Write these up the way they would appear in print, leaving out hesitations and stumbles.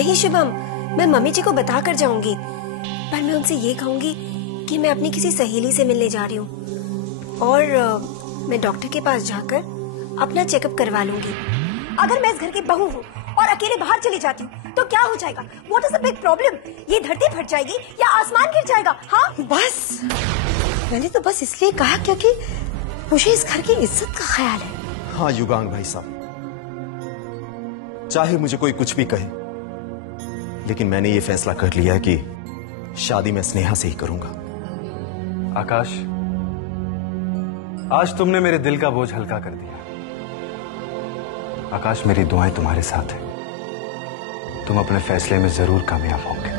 नहीं शुभम, मैं मम्मी जी को बता कर जाऊंगी, पर मैं उनसे ये कहूंगी कि मैं अपनी किसी सहेली से मिलने जा रही हूँ और मैं डॉक्टर के पास जाकर अपना चेकअप करवा लूंगी। अगर मैं इस घर की बहू हूँ और अकेले बाहर चली जाती हूँ तो क्या हो जाएगा? What is the big problem? ये धरती फट जाएगी या आसमान गिर जाएगा? हाँ बस, मैंने तो बस इसलिए कहा क्योंकि मुझे इस घर की इज्जत का ख्याल है। हाँ युगांग भाई साहब, चाहे मुझे कोई कुछ भी कहे, लेकिन मैंने ये फैसला कर लिया है कि शादी मैं स्नेहा से ही करूंगा। आकाश, आज तुमने मेरे दिल का बोझ हल्का कर दिया। आकाश, मेरी दुआएं तुम्हारे साथ हैं। तुम अपने फैसले में जरूर कामयाब होंगे।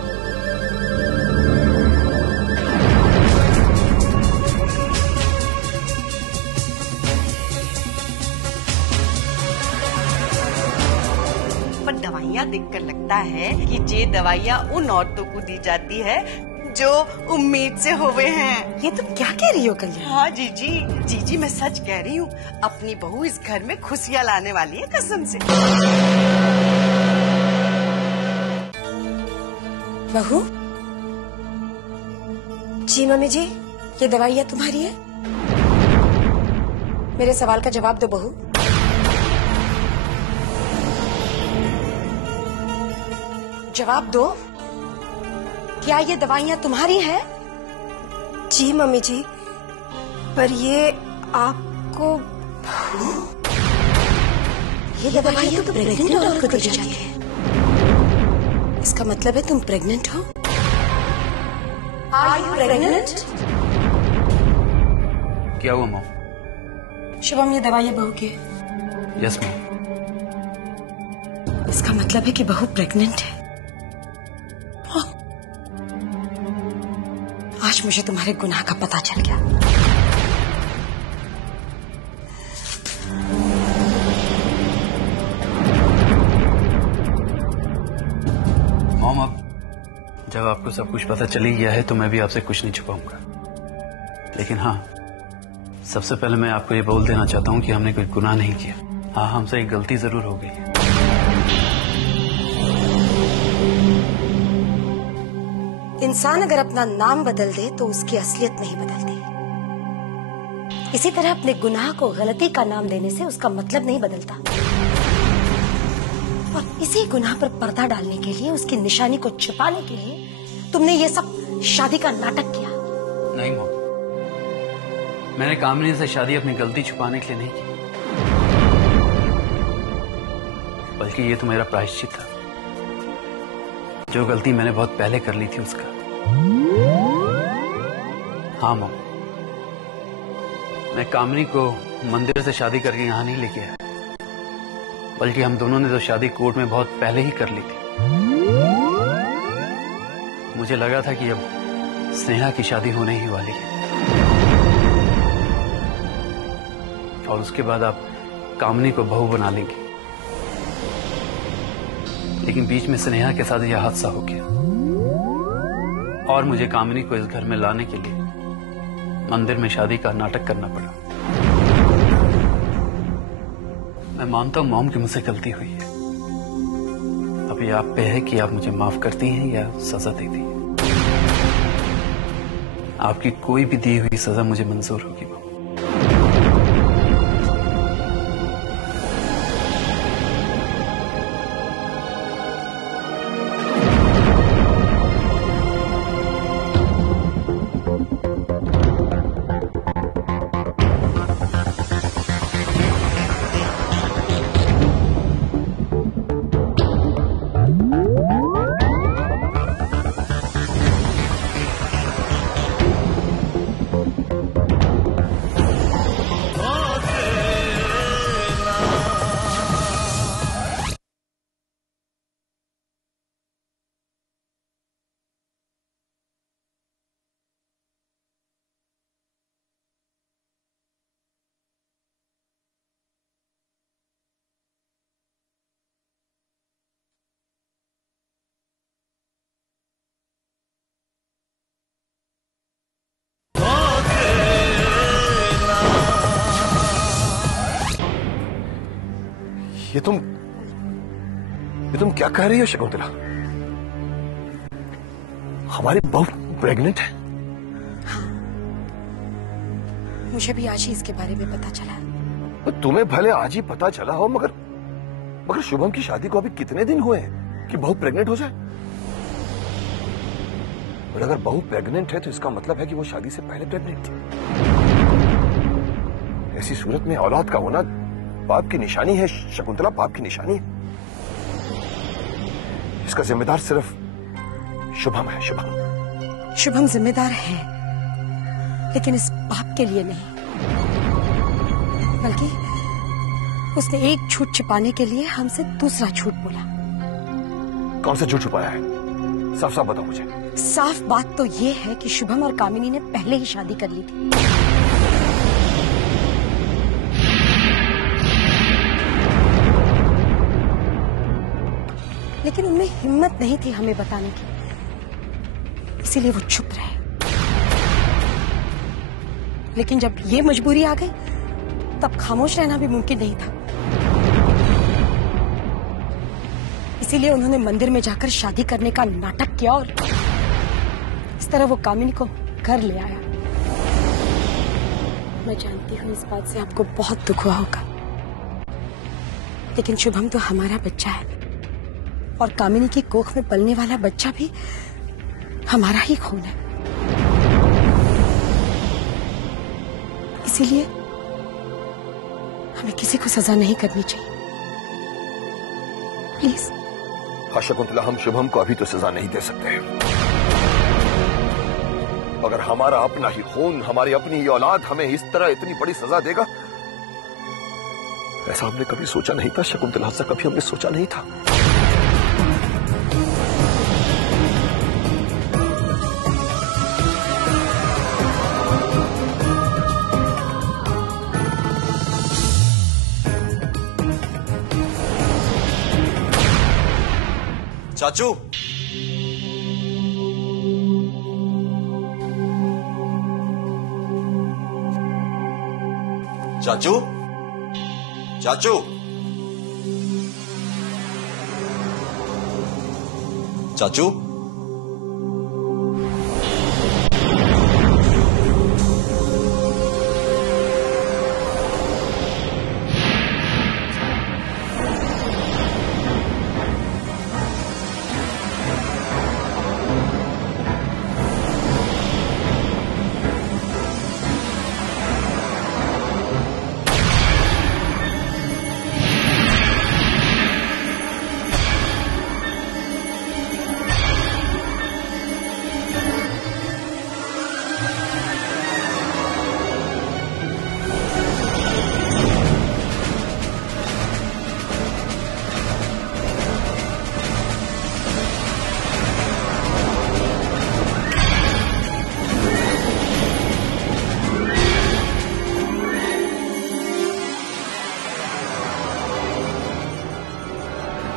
पर दवाइयाँ देखकर लगता है कि ये दवाइयाँ उन औरतों को दी जाती है जो उम्मीद से होवे हैं। ये तुम क्या कह रही हो कल्याण? हाँ जीजी, जीजी मैं सच कह रही हूँ। अपनी बहू इस घर में खुशियाँ लाने वाली है कसम से। बहू? जी मम्मी जी। ये दवाइयाँ तुम्हारी है? मेरे सवाल का जवाब दो बहू। जवाब दो, क्या ये दवाइयाँ तुम्हारी हैं? जी मम्मी जी, पर ये आपको। ये दवाइयाँ तो प्रेग्नेंट औरत को दी जाती है। इसका मतलब है तुम प्रेग्नेंट हो? Are you pregnant? क्या हुआ मॉम? शुभम, ये दवाइयाँ बहू की। Yes mom. इसका मतलब है कि बहू प्रेग्नेंट है। आज मुझे तुम्हारे गुनाह का पता चल गया। मॉम, अब जब आपको सब कुछ पता चल ही गया है तो मैं भी आपसे कुछ नहीं छुपाऊंगा। लेकिन हाँ, सबसे पहले मैं आपको ये बोल देना चाहता हूँ कि हमने कोई गुनाह नहीं किया। हाँ, हमसे एक गलती जरूर हो गई है। इंसान अगर अपना नाम बदल दे तो उसकी असलियत नहीं बदलती। इसी तरह अपने गुनाह को गलती का नाम देने से उसका मतलब नहीं बदलता। और इसी गुनाह पर पर्दा डालने के लिए, उसकी निशानी को छिपाने के लिए तुमने ये सब शादी का नाटक किया। नहीं मॉम, मैंने कामनी से शादी अपनी गलती छुपाने के लिए नहीं की, बल्कि ये तो मेरा प्रायश्चित था। जो गलती मैंने बहुत पहले कर ली थी उसका। हाँ मॉम, मैं कामनी को मंदिर से शादी करके यहाँ नहीं लेके आया, बल्कि हम दोनों ने तो शादी कोर्ट में बहुत पहले ही कर ली थी। मुझे लगा था कि अब स्नेहा की शादी होने ही वाली है और उसके बाद आप कामनी को बहू बना लेंगे। लेकिन बीच में स्नेहा के साथ यह हादसा हो गया और मुझे कामनी को इस घर में लाने के लिए मंदिर में शादी का नाटक करना पड़ा। मैं मानता हूं मॉम कि मुझसे गलती हुई है। अब ये आप पे है कि आप मुझे माफ करती हैं या सजा देती हैं। आपकी कोई भी दी हुई सजा मुझे मंजूर होगी मॉम। ये तुम क्या कह रही हो शकुंतला? हमारी बहू प्रेग्नेंट है? मुझे भी आज ही इसके बारे में पता चला। तो तुम्हें भले आज ही पता चला हो, मगर शुभम की शादी को अभी कितने दिन हुए हैं कि बहू प्रेग्नेंट हो जाए? और अगर बहू प्रेग्नेंट है तो इसका मतलब है कि वो शादी से पहले प्रेग्नेंट थी। ऐसी सूरत में औलाद का होना पाप की निशानी है शकुंतला, पाप की निशानी है। इसका जिम्मेदार सिर्फ शुभम है। शुभम जिम्मेदार है, लेकिन इस पाप के लिए नहीं, बल्कि उसने एक झूठ छिपाने के लिए हमसे दूसरा झूठ बोला। कौन सा झूठ छुपाया है? साफ साफ बताओ मुझे। साफ बात तो ये है कि शुभम और कामिनी ने पहले ही शादी कर ली थी। लेकिन उनमें हिम्मत नहीं थी हमें बताने की, इसीलिए वो चुप रहे। लेकिन जब ये मजबूरी आ गई, तब खामोश रहना भी मुमकिन नहीं था। इसीलिए उन्होंने मंदिर में जाकर शादी करने का नाटक किया और इस तरह वो कामिनी को घर ले आया। मैं जानती हूँ इस बात से आपको बहुत दुख हुआ होगा, लेकिन शुभम तो हमारा बच्चा है और कामिनी की कोख में पलने वाला बच्चा भी हमारा ही खून है। इसीलिए हमें किसी को सजा नहीं करनी चाहिए, प्लीज। हाँ शकुंतला, हम शुभम को अभी तो सजा नहीं दे सकते। अगर हमारा अपना ही खून, हमारी अपनी ही औलाद हमें इस तरह इतनी बड़ी सजा देगा, ऐसा हमने कभी सोचा नहीं था शकुंतला, ऐसा कभी हमने सोचा नहीं था। चाचू, चाचू, चाचू, चाचू,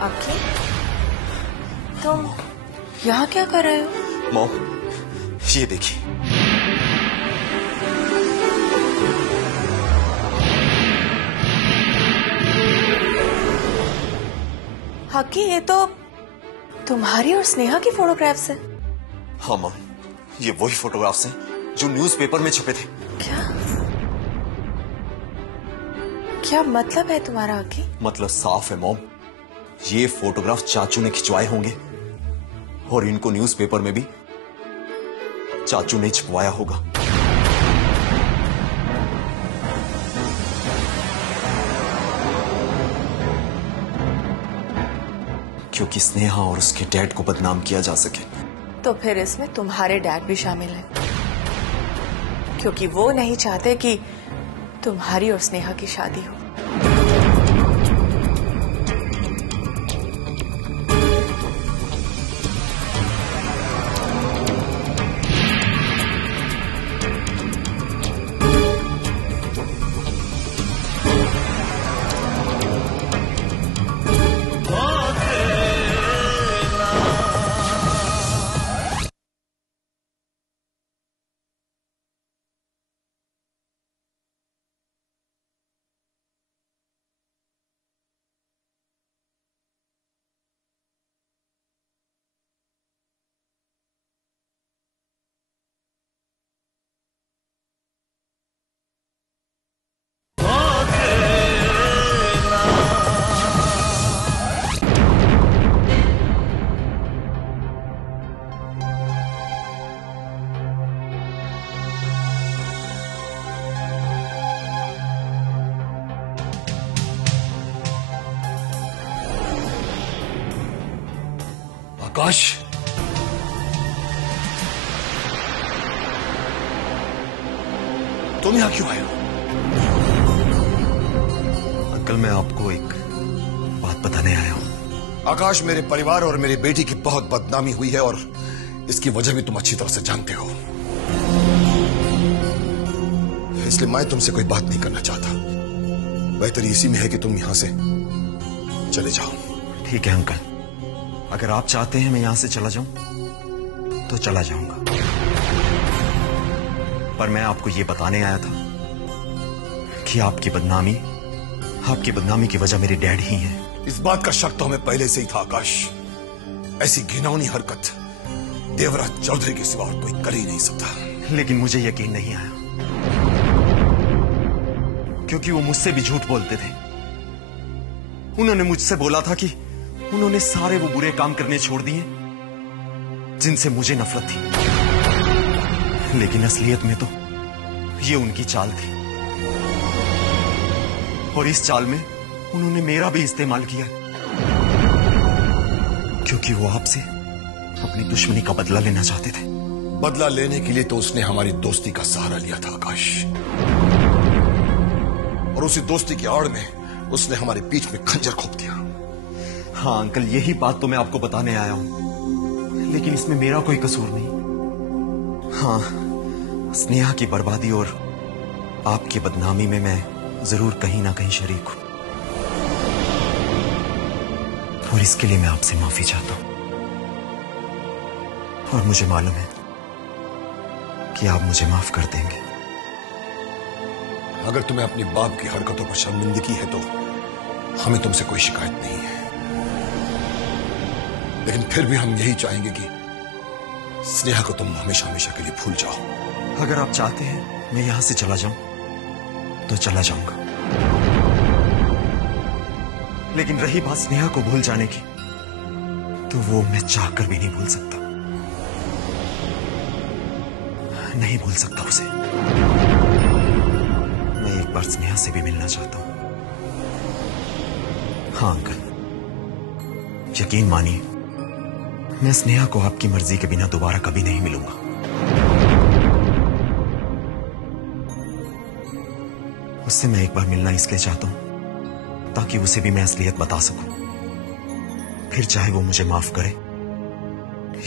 आखिर तुम यहाँ क्या कर रहे हो? मॉम, ये देखिए। हकी, ये तो तुम्हारी और स्नेहा की फोटोग्राफ्स है। हाँ मॉम, ये वही फोटोग्राफ्स हैं जो न्यूज़पेपर में छपे थे। क्या क्या मतलब है तुम्हारा हकी? मतलब साफ है मॉम, ये फोटोग्राफ चाचू ने खिंचवाए होंगे और इनको न्यूज़पेपर में भी चाचू ने छपवाया होगा। क्योंकि स्नेहा और उसके डैड को बदनाम किया जा सके। तो फिर इसमें तुम्हारे डैड भी शामिल हैं, क्योंकि वो नहीं चाहते कि तुम्हारी और स्नेहा की शादी हो। आकाश, तुम यहां क्यों आए हो? अंकल, मैं आपको एक बात बताने आया हूं। आकाश, मेरे परिवार और मेरी बेटी की बहुत बदनामी हुई है और इसकी वजह भी तुम अच्छी तरह से जानते हो। इसलिए मैं तुमसे कोई बात नहीं करना चाहता। बेहतर इसी में है कि तुम यहां से चले जाओ। ठीक है अंकल, अगर आप चाहते हैं मैं यहां से चला जाऊं तो चला जाऊंगा, पर मैं आपको यह बताने आया था कि आपकी बदनामी की वजह मेरे डैड ही हैं। इस बात का शक तो हमें पहले से ही था आकाश। ऐसी घिनौनी हरकत देवराज चौधरी के सिवा और कोई कर ही नहीं सकता। लेकिन मुझे यकीन नहीं आया, क्योंकि वो मुझसे भी झूठ बोलते थे। उन्होंने मुझसे बोला था कि उन्होंने सारे वो बुरे काम करने छोड़ दिए जिनसे मुझे नफरत थी, लेकिन असलियत में तो ये उनकी चाल थी। और इस चाल में उन्होंने मेरा भी इस्तेमाल किया, क्योंकि वो आपसे अपनी दुश्मनी का बदला लेना चाहते थे। बदला लेने के लिए तो उसने हमारी दोस्ती का सहारा लिया था आकाश, और उसी दोस्ती की आड़ में उसने हमारे बीच में खंजर खोप दिया। हाँ अंकल, यही बात तो मैं आपको बताने आया हूं, लेकिन इसमें मेरा कोई कसूर नहीं। हाँ, स्नेहा की बर्बादी और आपकी बदनामी में मैं जरूर कहीं ना कहीं शरीक हूं, और इसके लिए मैं आपसे माफी चाहता हूं। और मुझे मालूम है कि आप मुझे माफ कर देंगे। अगर तुम्हें अपनी बाप की हरकतों पर शर्मिंदगी है तो हमें तुमसे कोई शिकायत नहीं है, लेकिन फिर भी हम यही चाहेंगे कि स्नेहा को तुम हमेशा हमेशा के लिए भूल जाओ। अगर आप चाहते हैं मैं यहां से चला जाऊं तो चला जाऊंगा, लेकिन रही बात स्नेहा को भूल जाने की, तो वो मैं चाहकर भी नहीं भूल सकता। नहीं भूल सकता उसे। मैं एक बार स्नेहा से भी मिलना चाहता हूं। हाँ अंकल, यकीन मानिए, मैं स्नेहा को आपकी मर्जी के बिना दोबारा कभी नहीं मिलूंगा। उससे मैं एक बार मिलना इसलिए चाहता हूं ताकि उसे भी मैं असलियत बता सकूं, फिर चाहे वो मुझे माफ करे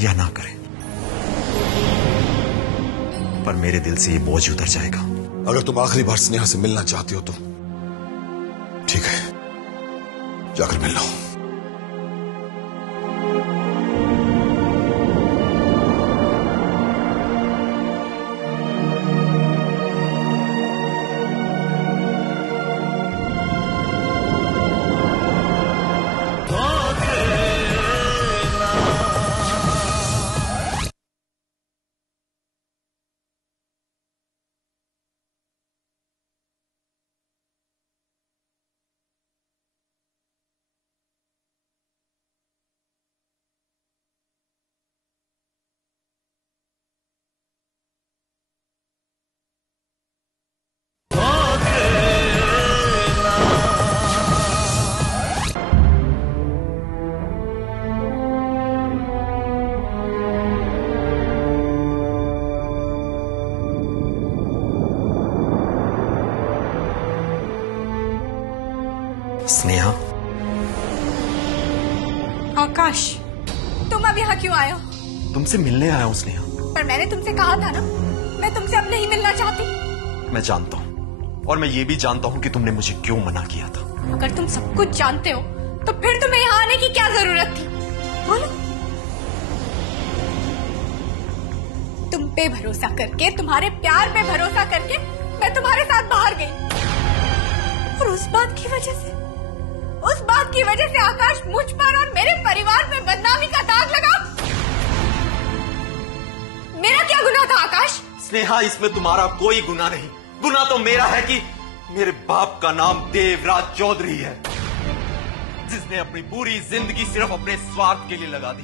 या ना करे, पर मेरे दिल से ये बोझ उतर जाएगा। अगर तुम आखिरी बार स्नेहा से मिलना चाहते हो तो ठीक है, जाकर मिल लो। स्नेहा, आकाश, तुम अब यहाँ क्यों आए हो? तुमसे मिलने आया हूं स्नेहा। पर मैंने तुमसे कहा था ना, मैं तुमसे अब नहीं मिलना चाहती। मैं जानता हूं, और मैं ये भी जानता हूं कि तुमने मुझे क्यों मना किया था। अगर तुम सब कुछ जानते हो तो फिर तुम्हें यहाँ आने की क्या जरूरत थी? बोलो। तुम पे भरोसा करके, तुम्हारे प्यार पे भरोसा करके मैं तुम्हारे साथ बाहर गई, और उस बात की वजह से आकाश मुझ पर और मेरे परिवार पे बदनामी का दाग लगा। मेरा क्या गुनाह था आकाश? स्नेहा, इसमें तुम्हारा कोई गुनाह नहीं। गुनाह तो मेरा है कि मेरे बाप का नाम देवराज चौधरी है, जिसने अपनी पूरी जिंदगी सिर्फ अपने स्वार्थ के लिए लगा दी।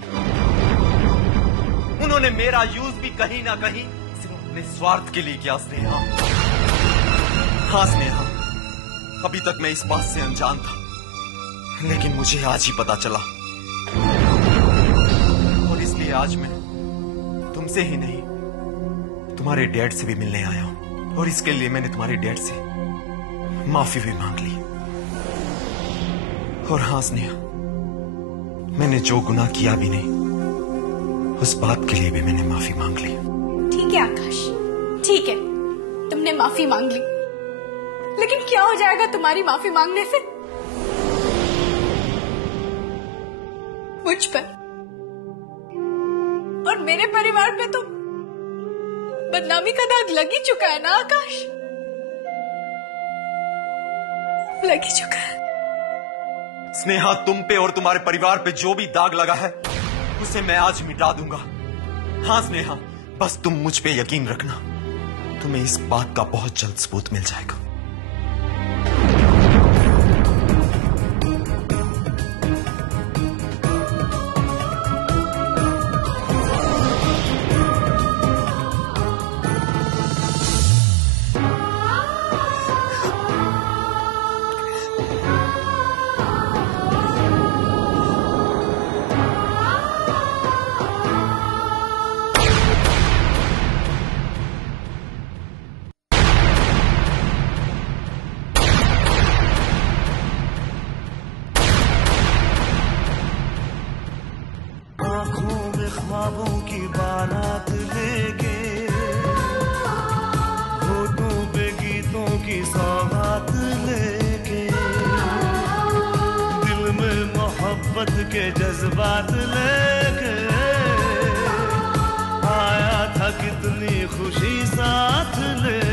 उन्होंने मेरा यूज भी कहीं ना कहीं सिर्फ अपने स्वार्थ के लिए किया। स्नेहा, हाँ स्नेहा, अभी तक मैं इस बात से अनजान था, लेकिन मुझे आज ही पता चला आज मैं तुमसे ही नहीं तुम्हारे डैड से भी मिलने आया हूं, और इसके लिए मैंने तुम्हारे डैड से माफी भी मांग ली। और हाँ स्नेहा, मैंने जो गुनाह किया भी नहीं, उस बात के लिए भी मैंने माफी मांग ली। ठीक है आकाश, ठीक है, तुमने माफी मांग ली, लेकिन क्या हो जाएगा तुम्हारी माफी मांगने से? मुझ पर और मेरे परिवार पे तो बदनामी का दाग लग ही चुका है ना आकाश, लग ही चुका है। स्नेहा, तुम पे और तुम्हारे परिवार पे जो भी दाग लगा है उसे मैं आज मिटा दूंगा। हाँ स्नेहा, बस तुम मुझ पे यकीन रखना, तुम्हें इस बात का बहुत जल्द सबूत मिल जाएगा। ख्वाबों की बारात लेके, होठों पे गीतों की सौगात लेके, दिल में मोहब्बत के जज्बात लेके आया था कितनी खुशी साथ ले।